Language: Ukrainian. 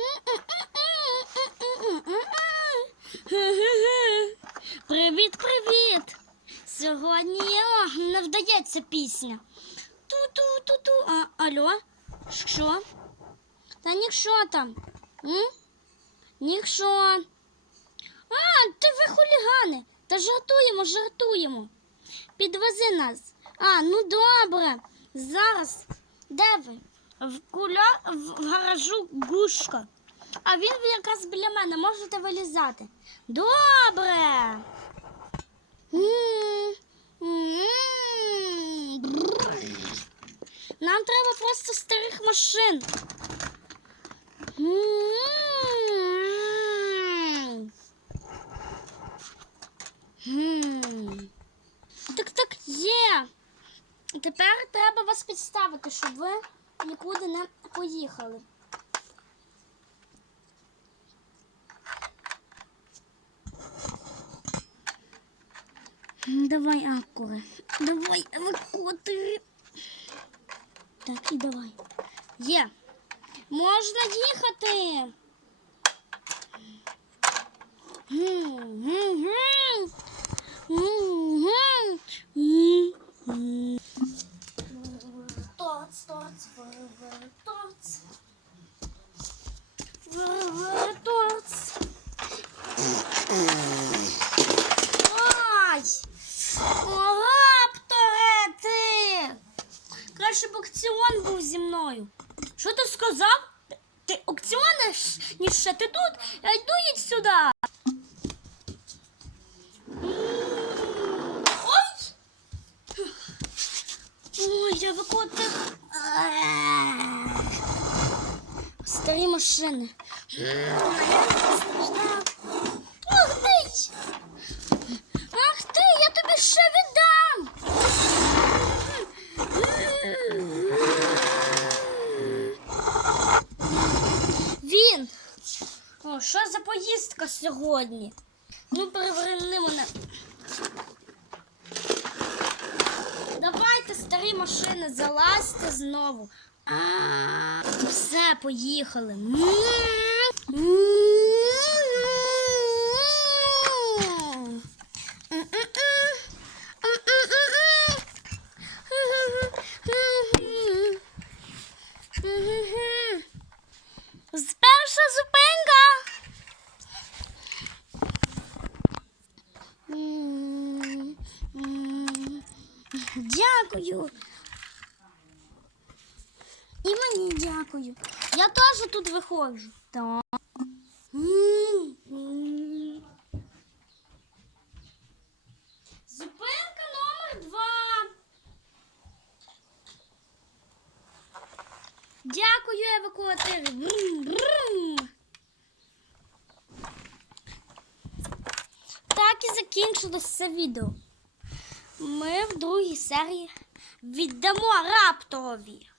Привіт, привіт! Сьогодні о, не вдається пісня. Ту-ту-ту-ту. А, алло? Що? Та нічого там. М? Нічого. А, ти ви хулігани. Та жартуємо, жартуємо. Підвези нас. А, ну добре. Зараз. Де ви? В куля в гаражу гушка. А він якраз біля мене, можете вилізати. Добре. Нам треба просто старих машин. Так, так, є. Тепер треба вас підставити, щоб ви нікуди не поїхали. Давай, акури. Давай, евакуатори. Так, і давай. Є. Можна їхати. Гм, гм. Гм, гм. М, м. Тоц, тоц, вир-вир, тоц. Вир-вир. Ай! О, Рапторе ти! Краще б аукціон був зі мною. Що ти сказав? Ти аукціониш? Ніж ще ти тут? Я йду їдь сюди. Ой! Я викоти. Старі машини. Ах ти! Ах ти, я тобі ще віддам. Він. О, що за поїздка сьогодні? Ну, переверни мене. Давайте старі машини залазьте знову. А, все, поїхали. Перша зупинка. Дякую. І мені дякую. Я теж тут виходжу. Так. М, м. Зупинка номер два. Дякую, брум. Так і закінчилось це відео. Ми в другій серії віддамо Рапторові.